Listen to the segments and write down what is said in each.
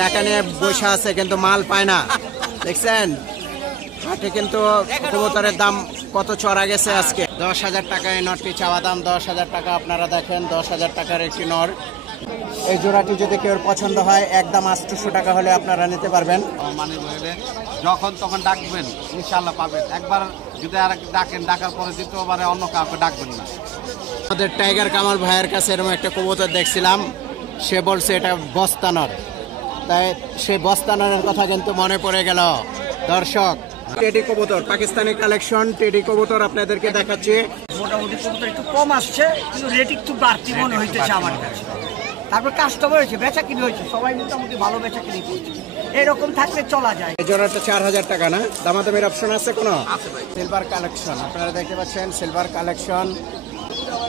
টাকা নিয়ে বসে আছে কিন্তু মাল পায় না। দেখছেন হাটে কিন্তু কবুতরের দাম কত চড়া গেছে আজকে। 10,000 টাকা এই নটটি চাওয়া দাম, 10,000 টাকা। আপনারা দেখেন 10,000 টাকার একটি নর। এই জোড়াটি যদি কেউ পছন্দ হয় একদম 800 টাকা হলে আপনারা নিতে পারবেন। মানে যখন তখন ডাকবেন, ইনশাল্লাহ পাবেন। একবার যদি আর ডাকেন, ডাকার পরে দ্বিতীয়বারে অন্য কাউকে ডাকবেন না। আমাদের টাইগার কামাল ভাইয়ের কাছে এরকম একটা কবুতর দেখছিলাম, সে বলছে এটা বস্তানর, তাই সেই বস্তানরের কথা কিন্তু মনে পড়ে গেল। দর্শক টেডি কবুতর, পাকিস্তানি কালেকশন টেডি কবুতর আপনাদেরকে দেখাচ্ছি। মোটামুটি কবুতর একটু কম আসছে, কিন্তু রেট একটু বাড়তি মনে হইতেছে আমার কাছে। তারপর কাস্টমার হয়েছে, বেচা কিনে হয়েছে, সবাই মোটামুটি ভালো বেচা কিনে করছে। এরকম থাকলে চলা যায়। এই জোড়াটা 4,000 টাকা না? দামাদামির অপশন আছে কোনো? সিলভার কালেকশন আপনারা দেখতে পাচ্ছেন, সিলভার কালেকশন।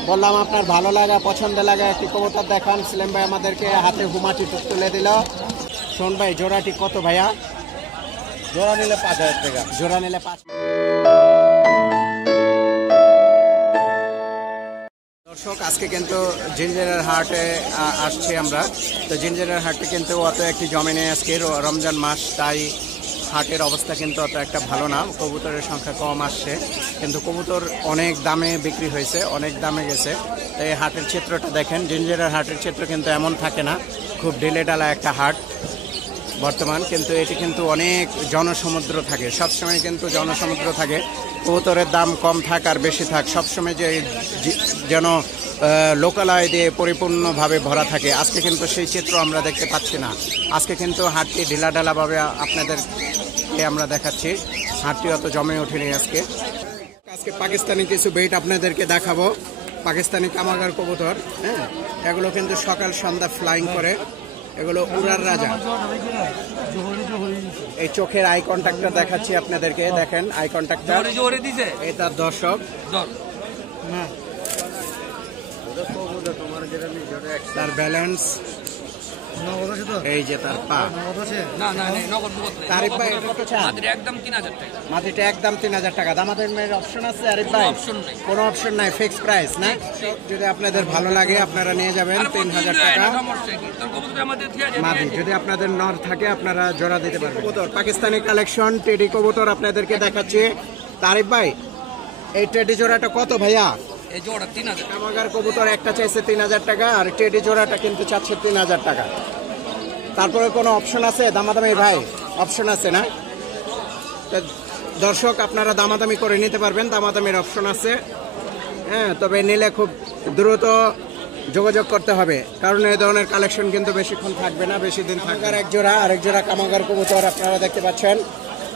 বললাম আপনার ভালো লাগা পছন্দ লাগা একটি কবুতর দেখান। সেলিম ভাই আমাদেরকে হাতে হুমাটি তুলে দিল। শোন ভাই জোড়াটি কত ভাইয়া? জোড়া নিলে 5,000 টাকা। জোড়া নিলে 5। দর্শক আজকে কিন্তু জিঞ্জিরের হাটে আসছি আমরা। তো জিঞ্জিরের হাটে কিন্তু অত একটি জমে নেই আজকে, রমজান মাস, তাই হাটের অবস্থা কিন্তু অত একটা ভালো না। কবুতরের সংখ্যা কম আসছে, কিন্তু কবুতর অনেক দামে বিক্রি হয়েছে, অনেক দামে গেছে। তাই হাটের চিত্রটা দেখেন, জিঞ্জিরের হাটের চিত্র কিন্তু এমন থাকে না, খুব ঢিলে ডালা একটা হাট বর্তমান। কিন্তু এটি কিন্তু অনেক জনসমুদ্র থাকে, সবসময় কিন্তু জনসমুদ্র থাকে। কবুতরের দাম কম থাক আর বেশি থাক, সবসময় যে যেন লোকালয় দিয়ে পরিপূর্ণভাবে ভরা থাকে, আজকে কিন্তু সেই চিত্র আমরা দেখতে পাচ্ছি না। আজকে কিন্তু হাটটি ঢিলাঢালাভাবে আপনাদেরকে আমরা দেখাচ্ছি, হাটটি অত জমে ওঠেনি আজকে। আজকে পাকিস্তানি কিছু বেট আপনাদেরকে দেখাবো, পাকিস্তানি কামাগার কবুতর। হ্যাঁ, এগুলো কিন্তু সকাল সন্ধ্যা ফ্লাইং করে, এগুলো উড়ার রাজা। এই চোখের আই কন্ট্যাক্টটা দেখাচ্ছি আপনাদেরকে, দেখেন আই কন্ট্যাক্টটা। এই তার দর্শক, তার ব্যালেন্স, এই যে তার পা। আরিফ ভাই কত চান? মাটিটা একদম 3,000 টাকা। দামাদের অপশন আছে আরিফ ভাই? কোনো অপশন নাই, ফিক্স প্রাইস না? যদি আপনাদের ভালো লাগে আপনারা নিয়ে যাবেন 3,000 টাকা মাটি। যদি আপনাদের নর থাকে আপনারা জোড়া দিতে পারবেন। কবুতর পাকিস্তানি কালেকশন টেডি কবুতর আপনাদেরকে দেখাচ্ছি। আরিফ ভাই এই টেডি জোড়াটা কত ভাইয়া? কামাগার কবুতর একটা চাইছে 3,000 টাকা, আর টেডি জোড়াটা কিন্তু চাচ্ছে 3,000 টাকা। তারপরে কোনো অপশন আছে দামাদামি ভাই? অপশন আছে না? দর্শক আপনারা দামাদামি করে নিতে পারবেন, দামাদামির অপশন আছে। হ্যাঁ, তবে নিলে খুব দ্রুত যোগাযোগ করতে হবে, কারণ এই ধরনের কালেকশন কিন্তু বেশিক্ষণ থাকবে না, বেশি দিন থাকবে। এক জোড়া, আরেক জোড়া কামাগার কবুতর আপনারা দেখতে পাচ্ছেন।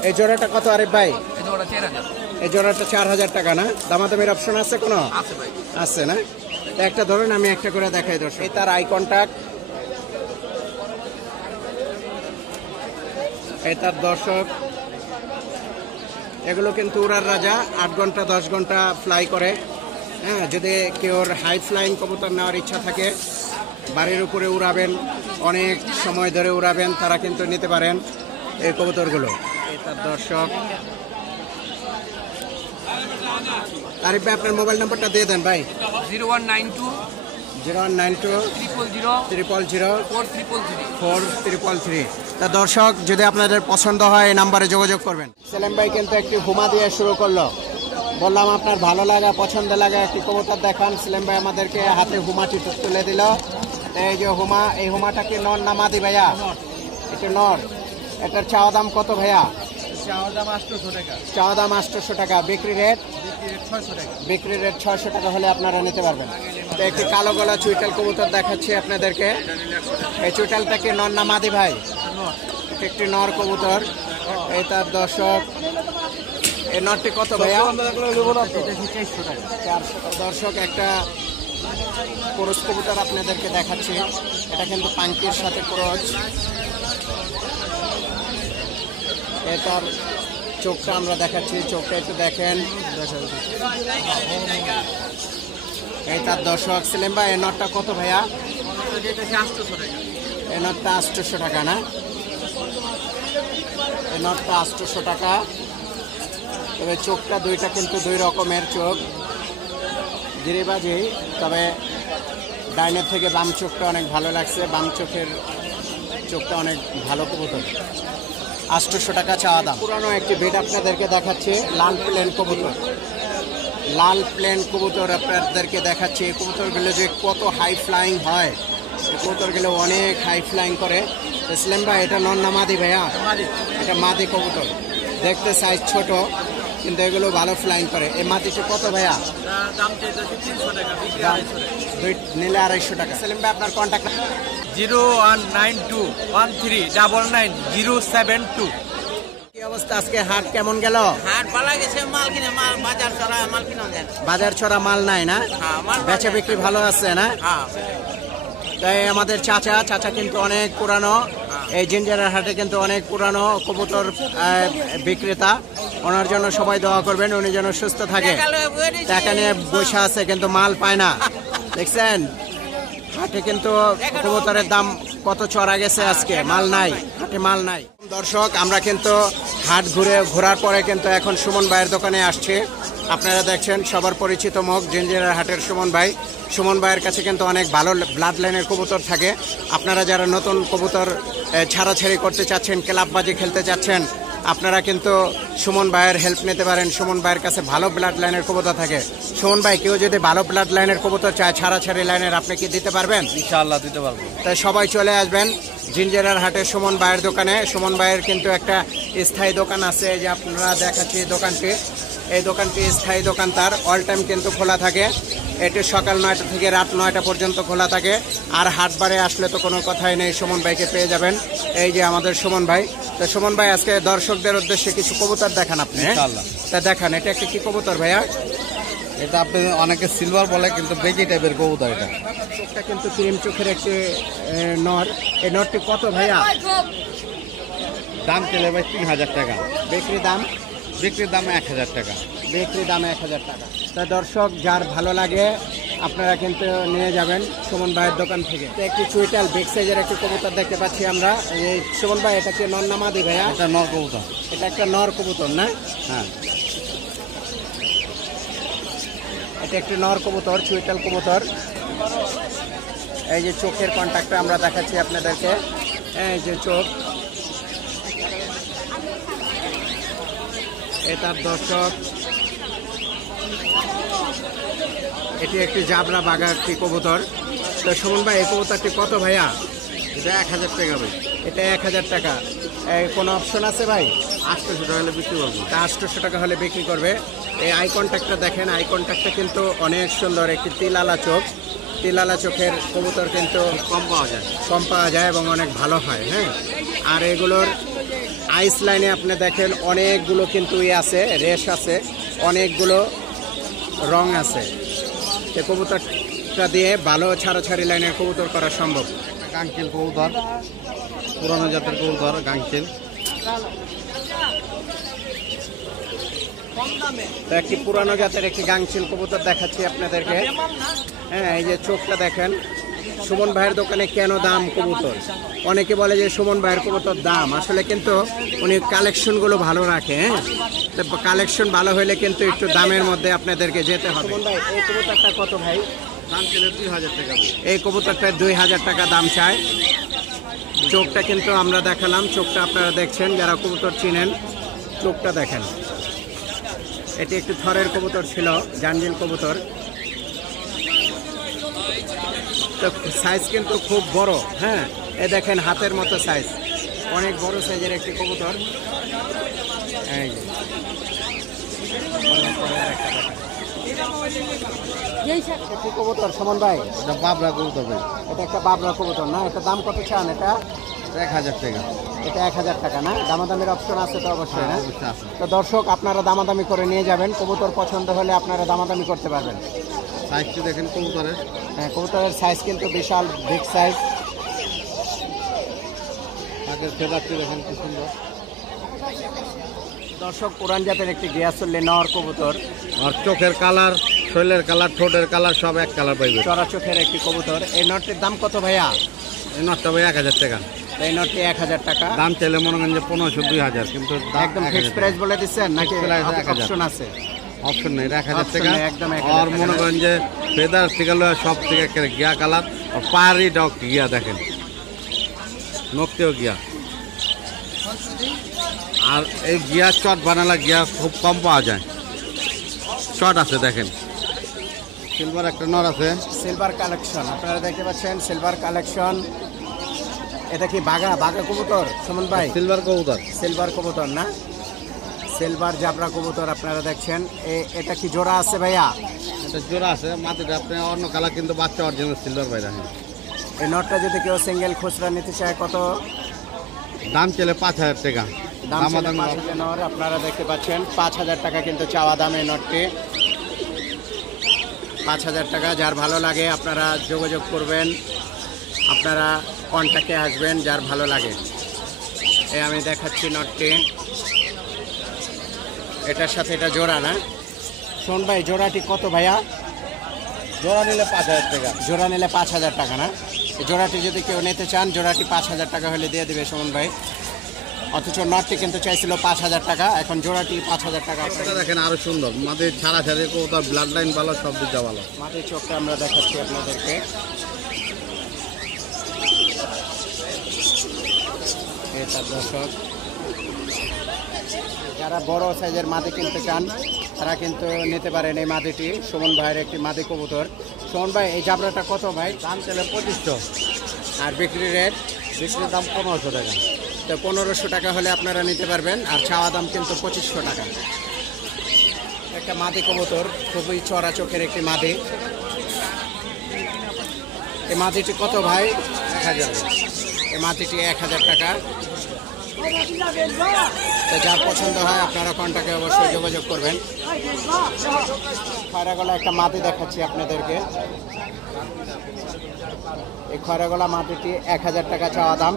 এই জোড়াটা কত আরিফ ভাই? এই জোড়াটা 4,000 টাকা না? দামাদামির অপশন আছে কোনো? আছে না? একটা ধরুন, আমি একটা করে দেখাই দর্শক। এই তার আই কন্ট্যাক্ট, এই তার দর্শক। এগুলো কিন্তু উড়ার রাজা, 8 ঘন্টা 10 ঘন্টা ফ্লাই করে। হ্যাঁ, যদি কেউ হাই ফ্লাইং কবুতর নেওয়ার ইচ্ছা থাকে, বাড়ির উপরে উড়াবেন, অনেক সময় ধরে উড়াবেন, তারা কিন্তু নিতে পারেন এই কবুতরগুলো। এই তার দর্শক। আরিফ ভাই আপনার মোবাইল নাম্বারটা দিয়ে দেন ভাই। 0192 433। তা দর্শক যদি আপনাদের পছন্দ হয় এই নাম্বারে যোগাযোগ করবেন। সেলিম ভাই কিন্তু একটি হুমা দিয়ে শুরু করলো। বললাম আপনার ভালো লাগা পছন্দ লাগা একটি কবুতর দেখান। সেলিম ভাই আমাদেরকে হাতে হুমাটি তুলে দিল। এই যে হুমা, এই হুমাটা কি নর না মাদি ভাইয়া? এটা নর। এটার চাওয়া দাম কত ভাইয়া? চাওয়া দাম 800 টাকা। চাওয়া দাম 800 টাকা। বিক্রি রেট? 600 টাকা। বিক্রি রেট 600 টাকা হলে আপনারা নিতে পারবেন। তো একটি কালো গলা চুইটাল কবুতর দেখাচ্ছি আপনাদেরকে। এই চুইটালটা কি নর না মাদি ভাই? একটি নর কবুতর। এই তার দর্শক। এই নরটি কত ভাইয়া? 400 টাকা। দর্শক একটা ক্রস কবুতর আপনাদেরকে দেখাচ্ছি, এটা কিন্তু পাঙ্কির সাথে ক্রস। এটার চোখটা আমরা দেখাচ্ছি, চোখটা একটু দেখেন। এই তার দর্শক। সেলিম ভাই এই নটটা কত ভাইয়া? এই নটটা 800 টাকা না? এই নটটা 800 টাকা। তবে চোখটা দুইটা কিন্তু 2 রকমের চোখ, গিরিবাজি। তবে ডাইনের থেকে বাম চোখটা অনেক ভালো লাগছে, বাম চোখের চোখটা অনেক ভালো কবুতর। 800 টাকা চাওয়া দাম। পুরানো একটি বেড আপনাদেরকে দেখাচ্ছে, লাল প্লেন কবুতর। লাল প্লেন কবুতর আপনাদেরকে দেখাচ্ছে। এই কবুতরগুলো যে কত হাই ফ্লাইং হয়, এই কবুতরগুলো অনেক হাই ফ্লাইং করে। ইসলাম ভাই, এটা নর না মাদি ভাইয়া? এটা মাদি কবুতর, দেখতে সাইজ ছোট কিন্তু এগুলো ভালো ফ্লাইং করে। এই মাটিতে কত ভাইয়া? নিলে 250 টাকা। সেলিম ভাই, আপনার কন্ট্যাক্ট? 0192 কি অবস্থা, আজকে হাট কেমন গেল? হাট পালা গেছে, মাল কিনে মাল বাজার ছড়া মাল কিনে দেন। বাজার ছড়া মাল নাই না? বেচা বিক্রি ভালো আছে না? তাই আমাদের চাচা কিন্তু অনেক পুরানো, এই জিঞ্জারের হাটে কিন্তু অনেক পুরানো কবুতর বিক্রেতা। ওনার জন্য সবাই দোয়া করবেন, উনি যেন সুস্থ থাকে। টাকা নিয়ে বসে আছে কিন্তু মাল পায় না, দেখছেন? হাটে কিন্তু কবুতরের দাম কত চড়া গেছে, আজকে মাল নাই, হাটে মাল নাই। দর্শক, আমরা কিন্তু হাট ঘোরার পরে কিন্তু এখন সুমন ভাইয়ের দোকানে আসছে। আপনারা দেখছেন সবার পরিচিত মুখ, জিঞ্জিরার হাটের সুমন ভাই। সুমন ভাইয়ের কাছে কিন্তু অনেক ভালো ব্লাড লাইনের কবুতর থাকে। আপনারা যারা নতুন কবুতর ছাড়াছাড়ি করতে চাচ্ছেন, ক্লাববাজি খেলতে চাচ্ছেন, আপনারা কিন্তু সুমন ভাইয়ের হেল্প নিতে পারেন। সুমন ভাইয়ের কাছে ভালো ব্লাড লাইনের কবুতর থাকে। সুমন ভাই, কেউ যদি ভালো ব্লাড লাইনের কবুতর চায়, ছাড়াছাড়ি লাইনের, আপনি কি দিতে পারবেন? ইনশাআল্লাহ দিতে পারবো। তাই সবাই চলে আসবেন জিঞ্জিরার হাটে সুমন ভাইয়ের দোকানে। সুমন ভাইয়ের কিন্তু একটা স্থায়ী দোকান আছে, যে আপনারা দেখাচ্ছি দোকানটি। এই দোকানটি স্থায়ী দোকান, তার অল টাইম কিন্তু খোলা থাকে। এটি সকাল 9টা থেকে রাত 9টা পর্যন্ত খোলা থাকে। আর হাটবারে আসলে তো কোনো কথাই নেই, সুমন ভাইকে পেয়ে যাবেন। এই যে আমাদের সুমন ভাই। তো সুমন ভাই, আজকে দর্শকদের উদ্দেশ্যে কিছু কবুতর দেখান আপনি। তা দেখান, এটা একটা কি কবুতর ভাইয়া? এটা আপনি অনেকে সিলভার বলে, কিন্তু বেজি টাইপের কবুতর। এটা চোখটা কিন্তু ক্রিম চোখের একটি নর। এই নরটি কত ভাইয়া? দাম চলে ভাই 3000 টাকা। বিক্রি দাম? বিক্রির দাম 1000 টাকা। বিক্রি দাম 1000 টাকা। তা দর্শক, যার ভালো লাগে আপনারা কিন্তু নিয়ে যাবেন সুমন ভাইয়ের দোকান থেকে। তো একটি চুইটাল বিগ সাইজের একটি কবুতর দেখতে পাচ্ছি আমরা। এই সুমন ভাই, এটা কি নর না মাদি ভাইয়া? এটা নর কবুতর। এটা একটা নর কবুতর না? হ্যাঁ, এটা একটি নর কবুতর, চুইটাল কবুতর। এই যে চোখের কন্ট্যাক্টটা আমরা দেখাচ্ছি আপনাদেরকে। এই যে চোখ, এটার দর্শক, এটি একটি জাবরা বাঘা একটি কবুতর। তো সুমন ভাই, এই কবুতরটি কত ভাইয়া? এটা 1000 টাকা ভাই। এটা 1000 টাকা। কোনো অপশন আছে ভাই? 800 টাকা হলে বিক্রি করবো। তা 800 টাকা হলে বিক্রি করবে। এই আই কন্ট্যাক্টটা দেখেন, আই কন্ট্যাক্টটা কিন্তু অনেক সুন্দর। একটি তিলালা চোখ, তিলালা চোখের কবুতর কিন্তু কম পাওয়া যায়। কম পাওয়া যায় এবং অনেক ভালো হয়। হ্যাঁ, আর এগুলোর আইস লাইনে আপনি দেখেন অনেকগুলো কিন্তু আছে, রেশ আছে, অনেকগুলো রং আছে। এই কবুতরটা দিয়ে ভালো ছাড়াছাড়ি লাইনের কবুতর করা সম্ভব। গাংচিল কবুতর, পুরানো জাতের কবুতর, গাংচিল। তো একটি পুরানো জাতের একটি গাংচিল কবুতর দেখাচ্ছি আপনাদেরকে। হ্যাঁ, এই যে চোখটা দেখেন। সুমন ভাইয়ের দোকানে কেন দাম কবুতর? অনেকে বলে যে সুমন ভাইয়ের কবুতর দাম, আসলে কিন্তু উনি কালেকশনগুলো ভালো রাখে। হ্যাঁ, কালেকশন ভালো হলে কিন্তু একটু দামের মধ্যে আপনাদেরকে যেতে হবে। সুমন ভাই, এই কবুতরটা কত ভাই? দাম চলে 2000 টাকা। এই কবুতরটা 2000 টাকা দাম চায়। চোখটা কিন্তু আমরা দেখালাম, চোখটা আপনারা দেখছেন যারা কবুতর চিনেন। চোখটা দেখেন, এটি একটি থরের কবুতর ছিল, জাঞ্জিল কবুতর। তো সাইজ কিন্তু খুব বড়। হ্যাঁ, এ দেখেন হাতের মতো সাইজ, অনেক বড় সাইজের একটি কবুতর। এই যে কি কবুতর সুমন ভাই? এটা বাবরা কবুতর ভাই। এটা একটা বাবরা কবুতর না? এটা দাম কত চান? এটা 1000 টাকা। এটা 1000 টাকা না? দামাদামির অপশন আছে তো অবশ্যই না? অবশ্যই আছে। তো দর্শক, আপনারা দামাদামি করে নিয়ে যাবেন। কবুতর পছন্দ হলে আপনারা দামাদামি করতে পারবেন। সাইজটি দেখেন কবুতরের। হ্যাঁ, কবুতরের সাইজ কিন্তু বিশাল বিগ সাইজ। তাদের ফেদারটি দেখেন কি সুন্দর। দর্শক, পুরান জাতের একটি গিয়াসুল্লি নর কবুতর। আর চোখের কালার, শরীরের কালার, ঠোঁটের কালার সব এক কালার পাইবে। চড়া চোখের একটি কবুতর। এই নটটির দাম কত ভাইয়া? এই নটটা ভাই 1000 টাকা। এই নটটি 1000 টাকা। দাম চাইলে মনে করেন যে 1500-2000, কিন্তু একদম ফিক্সড প্রাইস বলে দিচ্ছেন নাকি অপশন আছে? অপশন নেই, 1000 Option টাকা। নেই, একদম 1000 আর মনে করেন যে ফেদার থেকে সব থেকে গিয়া কালার, আর পাহাড়িটাও গিয়া দেখেন। নকতেও গিয়া। আর এই গিয়ার চট বানালা গিয়া খুব কম পাওয়া যায়। চট আছে দেখেন, সিলভার একটা নর আছে। সিলভার কালেকশন আপনারা দেখতে পাচ্ছেন, সিলভার কালেকশন। এটা কি বাঘা বাঘা কবুতর সুমন ভাই? সিলভার কবুতর, সিলভার কবুতর না, সিলভার জাবরা কবুতর আপনারা দেখছেন। এটা কি জোড়া আছে ভাইয়া? এটা জোড়া আছে, মাটিটা আপনি অন্য কালার, কিন্তু বাচ্চা অরিজিনাল সিলভার ভাই দেখেন। এই নটটা যদি কেউ সিঙ্গেল খুচরা নিতে চায় কত দাম চলে 5,000 টাকা। দাম? 5,000 নর আপনারা দেখতে পাচ্ছেন, 5,000 টাকা কিন্তু চাওয়া দাম এই নটটি। 5,000 টাকা। যার ভালো লাগে আপনারা যোগাযোগ করবেন, আপনারা কন্ট্যাক্টে আসবেন যার ভালো লাগে। এই আমি দেখাচ্ছি নটটি, এটার সাথে এটা জোড়া না? শোন ভাই, জোড়াটি কত ভাইয়া? জোড়া নিলে 5,000 টাকা। জোড়া নিলে 5,000 টাকা না? এই জোড়াটি যদি কেউ নিতে চান, জোড়াটি 5,000 টাকা হলে দিয়ে দেবে সুমন ভাই। অথচ নটটি কিন্তু চাইছিল 5,000 টাকা, এখন জোড়াটি 5,000 টাকা। এটা দেখেন আরো সুন্দর, মাদের ছাড়া ছাড়ি কবুতর, ব্লাড লাইন ভালো, সব দিকটা ভালো। মাটির চোখটা আমরা দেখাচ্ছি আপনাদেরকে। এটা দর্শক, যারা বড় সাইজের মাদি কিনতে চান তারা কিন্তু নিতে পারেন এই মাদিটি। সুমন ভাইয়ের একটি মাদি কবুতর। সুমন ভাই, এই জাবরাটা কত ভাই? দাম চলে 2500। আর বিক্রি রেট? বিক্রির দাম 1500 টাকা। তো 1500 টাকা হলে আপনারা নিতে পারবেন, আর চাওয়া দাম কিন্তু 2500 টাকা। একটা মাদি কবুতর, খুবই চড়া চোখের একটি মাদি। এই মাদিটি কত ভাই? 1000। এই মাদিটি 1000 টাকা। তো যার পছন্দ হয় আপনারা কন্ট্যাক্টে অবশ্যই যোগাযোগ করবেন। খয়রাগলা একটা মাদি দেখাচ্ছি আপনাদেরকে। এই খয়রাগলা মাদিটি 1000 টাকা চাওয়া দাম।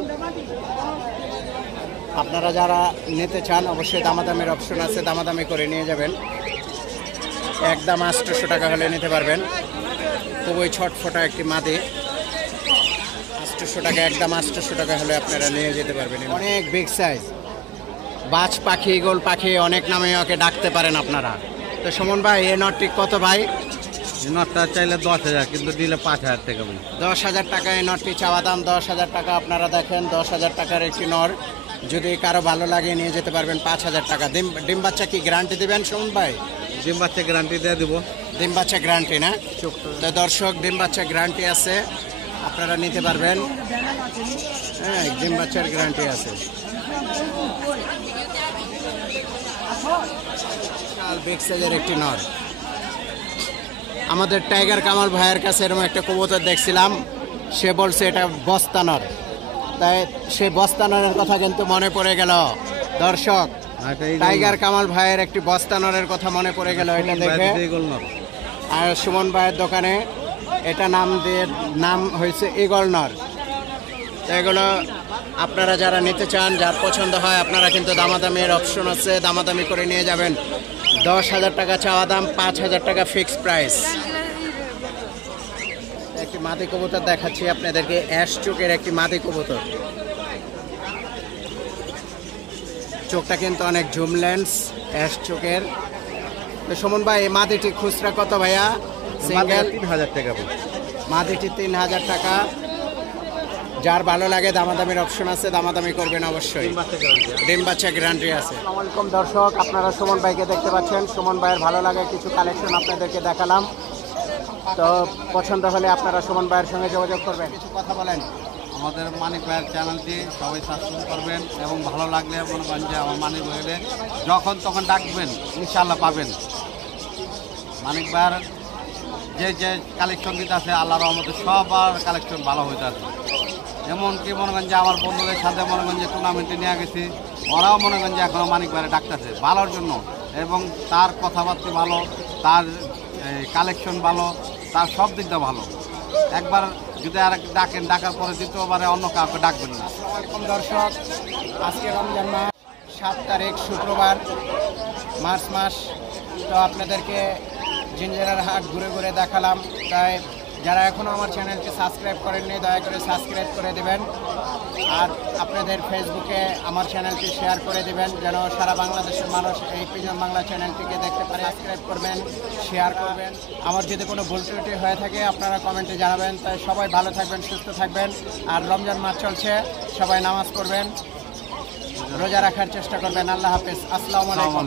আপনারা যারা নিতে চান অবশ্যই দামাদামের অপশন আছে, দামাদামি করে নিয়ে যাবেন। একদম 800 টাকা হলে নিতে পারবেন। খুবই ছটফটা একটি মাদি, 800 টাকা, একদম 800 টাকা হলে আপনারা নিয়ে যেতে পারবেন। অনেক বিগ সাইজ বাজ পাখি, গোল পাখি, অনেক নামে ওকে ডাকতে পারেন আপনারা। তো সুমন ভাই, এই নটটি কত ভাই? এই নটটা চাইলে 10,000, কিন্তু দিলে 5,000 টাকা ভাই। 10,000 টাকা এই নটটি চাওয়া দাম। 10,000 টাকা আপনারা দেখেন, 10,000 টাকার একটি নর। যদি কারো ভালো লাগে নিয়ে যেতে পারবেন 5,000 টাকা। ডিম বাচ্চা কি গ্যারান্টি দিবেন সুমন ভাই? ডিম বাচ্চা গ্যারান্টি দিয়ে দিব। ডিম বাচ্চা গ্যারান্টি না? তো দর্শক, ডিম বাচ্চা গ্যারান্টি আছে, আপনারা নিতে পারবেন। হ্যাঁ, ডিম বাচ্চার গ্যারান্টি আছে। বিগ সাইজের একটি নর। আমাদের টাইগার কামাল ভাইয়ের কাছে এরকম একটা কবুতর দেখছিলাম, সে বলছে এটা বস্তা নর। তাই সেই বস্তা নরের কথা কিন্তু মনে পড়ে গেল দর্শক। টাইগার কামাল ভাইয়ের একটি বস্তা নরের কথা মনে পড়ে গেল এটা দেখে। আর সুমন ভাইয়ের দোকানে এটা নাম হয়েছে ঈগল নর। তো এগুলো আপনারা যারা নিতে চান, যার পছন্দ হয়, আপনারা কিন্তু দামাদামির অপশন আছে, দামাদামি করে নিয়ে যাবেন। 10,000 টাকা চাওয়া দাম, 5,000 টাকা ফিক্স প্রাইস। একটি মাদি কবুতর দেখাচ্ছি আপনাদেরকে, অ্যাশ চোখের একটি মাদি কবুতর। চোখটা কিন্তু অনেক জুম লেন্স, অ্যাশ চোখের। তো সুমন ভাই, এই মাদিটি খুচরা কত ভাইয়া? সিঙ্গেল 3,000 টাকা। মাদিটি 3,000 টাকা। যার ভালো লাগে দামাদামির অপশন আছে, দামাদামি করবেন অবশ্যই। ডিম বাচ্চা গ্যারান্টি আছে। আসসালামু আলাইকুম দর্শক, আপনারা সুমন ভাইকে দেখতে পাচ্ছেন। সুমন ভাইয়ের ভালো লাগে কিছু কালেকশন আপনাদেরকে দেখালাম। তো পছন্দ হলে আপনারা সুমন ভাইয়ের সঙ্গে যোগাযোগ করবেন। কিছু কথা বলেন। আমাদের মানিক ভাইয়ের চ্যানেলটি সবাই সাবস্ক্রাইব করবেন, এবং ভালো লাগলে মনে করেন যে আমার মানিক ভাইয়ের যখন তখন ডাকবেন, ইনশাল্লাহ পাবেন। মানিক ভাইয়ের যে কালেকশন দিতে আছে, আল্লাহর রহমতে সবার কালেকশন ভালো হইতে আছে। এমনকি মনে করেন যে আমার বন্ধুদের সাথে মনে করেন যে টুর্নামেন্টে নিয়ে গেছি, ওরাও মনে করেন যে এখনও মানিক ভাইয়ের ডাকতেছে ভালোর জন্য, এবং তার কথাবার্তা ভালো, তার কালেকশন ভালো, তার সব দিকটা ভালো। একবার যদি আর ডাকার পরে দ্বিতীয়বারে অন্য কাউকে ডাকবেন না। এরকম দর্শক, আজকে রমজান মাস 7 তারিখ শুক্রবার, মার্চ মাস। তো আপনাদেরকে জিঞ্জিরার হাট ঘুরে ঘুরে দেখালাম। তাই যারা এখনও আমার চ্যানেলটি সাবস্ক্রাইব করেননি দয়া করে সাবস্ক্রাইব করে দেবেন, আর আপনাদের ফেসবুকে আমার চ্যানেলটি শেয়ার করে দেবেন যেন সারা বাংলাদেশের মানুষ এই প্রিমিয়াম বাংলা চ্যানেলটিকে দেখতে পারে। সাবস্ক্রাইব করবেন, শেয়ার করবেন। আমার যদি কোনো ভুল ত্রুটি হয়ে থাকে আপনারা কমেন্টে জানাবেন। তাই সবাই ভালো থাকবেন, সুস্থ থাকবেন। আর রমজান মাস চলছে, সবাই নামাজ পড়বেন, রোজা রাখার চেষ্টা করবেন। আল্লাহ হাফেজ। আসসালামু আলাইকুম।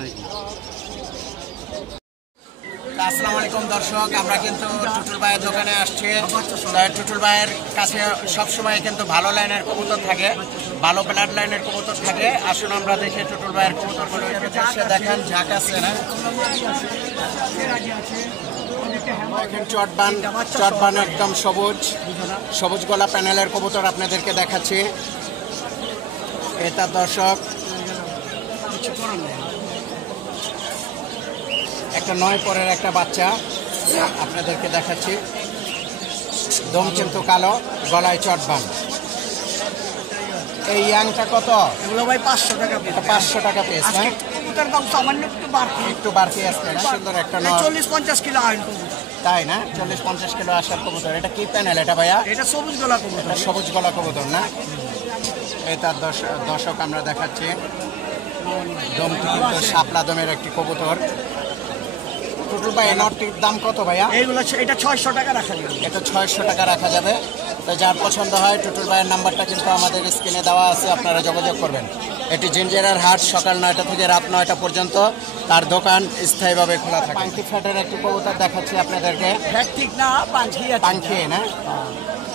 আসসালামু আলাইকুম দর্শক, আমরা কিন্তু টুটুল ভাইয়ের দোকানে আসছি। টুটুল ভাইয়ের কাছে সবসময় কিন্তু ভালো লাইনের কবুতর থাকে, ভালো ব্লাড লাইনের কবুতর থাকে। আসুন আমরা দেখি টুটুল ভাইয়ের কবুতরগুলো দেখেন। ঝাঁক আছে না, চটবান একদম সবুজ গলা প্যানেলের কবুতর আপনাদেরকে দেখাচ্ছি। এটা দর্শক একটা 9 পরের একটা বাচ্চা আপনাদেরকে দেখাচ্ছি। দম কিন্তু কালো, গলায় চটবান। এই ইয়াংটা কত? এগুলো ভাই 500 টাকা পিস। 500 টাকা পিস। আজকে কবুতর দাম সামান্য একটু বাড়তি আসছে না? সুন্দর একটা 40-50 কিলো আইন কবুতর, তাই না? 40-50 কিলো আসার কবুতর। এটা কি প্যানেল এটা ভাইয়া? এটা সবুজ গলা কবুতর। এটা সবুজ গলা কবুতর না? এটা দর্শক আমরা দেখাচ্ছি। দমটি কিন্তু শাপলা দমের একটি কবুতর। টুটুল ভাই, এই নটটির দাম কত ভাইয়া? এইগুলো এটা 600 টাকা রাখা যাবে। এটা 600 টাকা রাখা যাবে। তো যার পছন্দ হয় টুটুল ভাইয়ের নাম্বারটা কিন্তু আমাদের স্ক্রিনে দেওয়া আছে, আপনারা যোগাযোগ করবেন। এটি জিঞ্জিরার হাট, সকাল 9টা থেকে রাত 9টা পর্যন্ত তার দোকান স্থায়ীভাবে খোলা থাকে। পাঙ্কি ফ্যাটের একটি কবুতর দেখাচ্ছি আপনাদেরকে। ফ্যাট ঠিক না, পাঙ্খি আছে। পাঙ্খি না,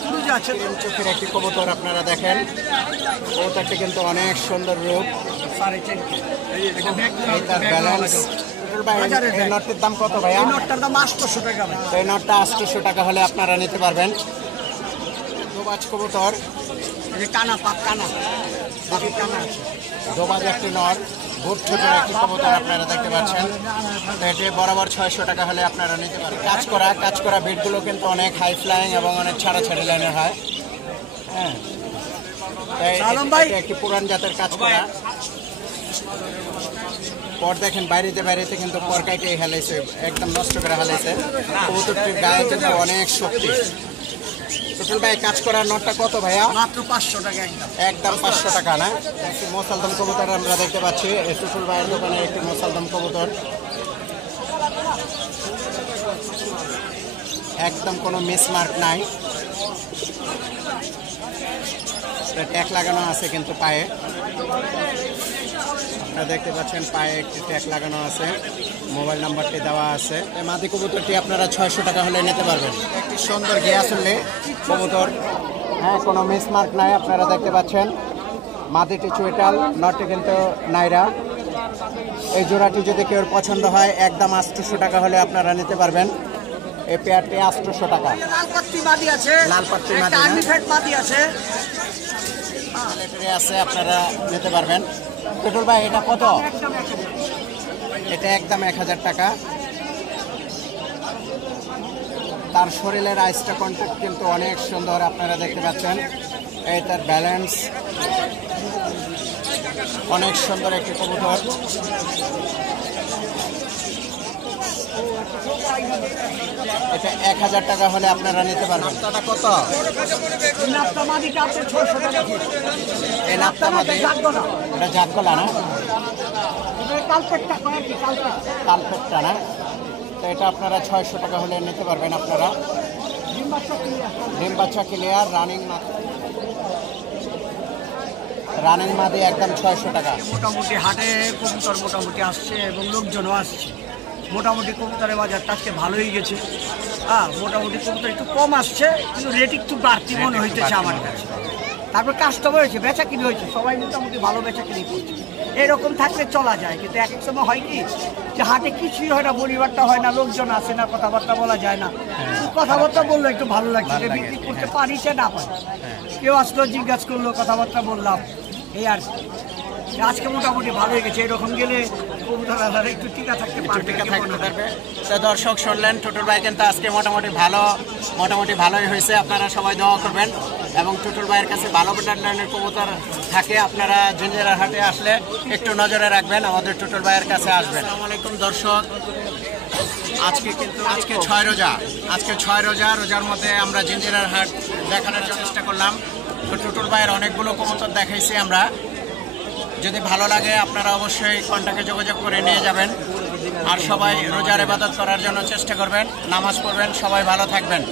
পুরুষ আছে। চোখের একটি কবুতর আপনারা দেখেন। কবুতরটি কিন্তু অনেক সুন্দর রূপ। এই তার ব্যালেন্স। টুটুল ভাই, এই নটটির দাম কত ভাইয়া? এই নটটার দাম 800 টাকা ভাই। তো এই নটটা 800 টাকা হলে আপনারা নিতে পারবেন। দোবাজ কবুতর, এই যে কানা পাক কানা, বাকি কানা আছে। দোবাজ একটি নর, বুট ছোটের একটি কবুতর আপনারা দেখতে পাচ্ছেন। তো এটি বরাবর 600 টাকা হলে আপনারা নিতে পারেন। কাজ করা বিটগুলো কিন্তু অনেক হাই ফ্লাইং এবং অনেক ছাড়াছাড়ি লাইনের হয়। হ্যাঁ, একটি পুরান জাতের কাজ করা। পর দেখেন বাইরেতে কিন্তু পর কাইটে হেলাইছে, একদম নষ্ট করে হেলাইছে। কবুতরটির গায়ে কিন্তু অনেক শক্তি। টুটুল ভাই, কাজ করার নটটা কত ভাইয়া? মাত্র 500 টাকা একদম 500 টাকা না? একটি মোসালদম কবুতর আমরা দেখতে পাচ্ছি। এই টুটুল ভাইয়ের দোকানে একটি মোসালদম কবুতর, একদম কোনো মিসমার্ক নাই। ট্যাগ লাগানো আছে কিন্তু পায়ে, আপনারা দেখতে পাচ্ছেন পায়ে একটি ট্যাগ লাগানো আছে। মোবাইল নাম্বারটি দেওয়া আছে। এই মাদি কবুতরটি আপনারা 600 টাকা হলে নিতে পারবেন। একটি সুন্দর গিয়াসুল্লি কবুতর, হ্যাঁ, কোনো মিসমার্ক নাই, আপনারা দেখতে পাচ্ছেন। মাদিটি চুইটাল, নটটি কিন্তু নাইরা। এই জোড়াটি যদি কেউ পছন্দ হয় একদম 800 টাকা হলে আপনারা নিতে পারবেন। এই পেয়ারটি 800 টাকা। লালপাত্তি মাদি আছে, লালপাত্তি মাদি একটা আর্মি ফ্যাট মাদি আছে, আছে, আপনারা নিতে পারবেন। টুটুল ভাই, এটা কত? এটা একদম 1000 টাকা। তার শরীরের আইসটা কন্ট্যাক্ট কিন্তু অনেক সুন্দর, আপনারা দেখতে পাচ্ছেন। এই তার ব্যালেন্স, অনেক সুন্দর একটি কবুতর। এটা 1000 টাকা হলে আপনারা নিতে পারবেন। নাপটা কত? নাপটা মাদিটা আছে 600 টাকা পিস। এই নাপটা মাদি, এটা জাতগলা না? কালপেটটা কয় কি কালপেটটা না? তো এটা আপনারা 600 টাকা হলে নিতে পারবেন। আপনারা ডিম বাচ্চা ক্লিয়ার, রানিং মাদি একদম 600 টাকা। মোটামুটি হাটে কবুতর মোটামুটি আসছে এবং লোকজনও আসছে। মোটামুটি কবুতরের বাজারটা আজকে ভালোই গেছে। হ্যাঁ, মোটামুটি কবুতর একটু কম আসছে, কিন্তু রেট একটু বাড়তি মনে হইতেছে আমার কাছে। তারপর কাস্টমার হয়েছে, বেচা কিনে হয়েছে, সবাই মোটামুটি ভালো বেচা কিনে করছে। এরকম থাকলে চলা যায়, কিন্তু এক এক সময় হয় কি যে হাটে কিছুই হয় না, পরিবারটা হয় না, লোকজন আসে না, কথাবার্তা বলা যায় না। কথাবার্তা বললো একটু ভালো লাগছে যে বিক্রি করতে পারিছে না পারি। কেউ আসলো, জিজ্ঞাসা করলো, কথাবার্তা বললাম, এই আর কি। আজকে মোটামুটি ভালো হয়ে গেছে। এরকম গেলে একটু টিকা থাকতে পারবে। তো দর্শক শুনলেন, টুটুল ভাই কিন্তু আজকে মোটামুটি ভালোই হয়েছে। আপনারা সবাই দোয়া করবেন এবং টুটুল ভাইয়ের কাছে ভালো ব্লাড লাইনের কবুতর থাকে। আপনারা জিঞ্জিরার হাটে আসলে একটু নজরে রাখবেন, আমাদের টুটুল ভাইয়ের কাছে আসবেন। আসসালামু আলাইকুম দর্শক, আজকে 6 রোজা, রোজার মধ্যে আমরা জিঞ্জিরার হাট দেখানোর চেষ্টা করলাম। তো টুটুল ভাইয়ের অনেকগুলো কবুতর দেখাইছি আমরা। যদি ভালো লাগে আপনারা অবশ্যই কন্টাক্টে যোগাযোগ করে নিয়ে যাবেন। আর সবাই রোজার ইবাদত করার জন্য চেষ্টা করবেন, নামাজ পড়বেন, সবাই ভালো থাকবেন।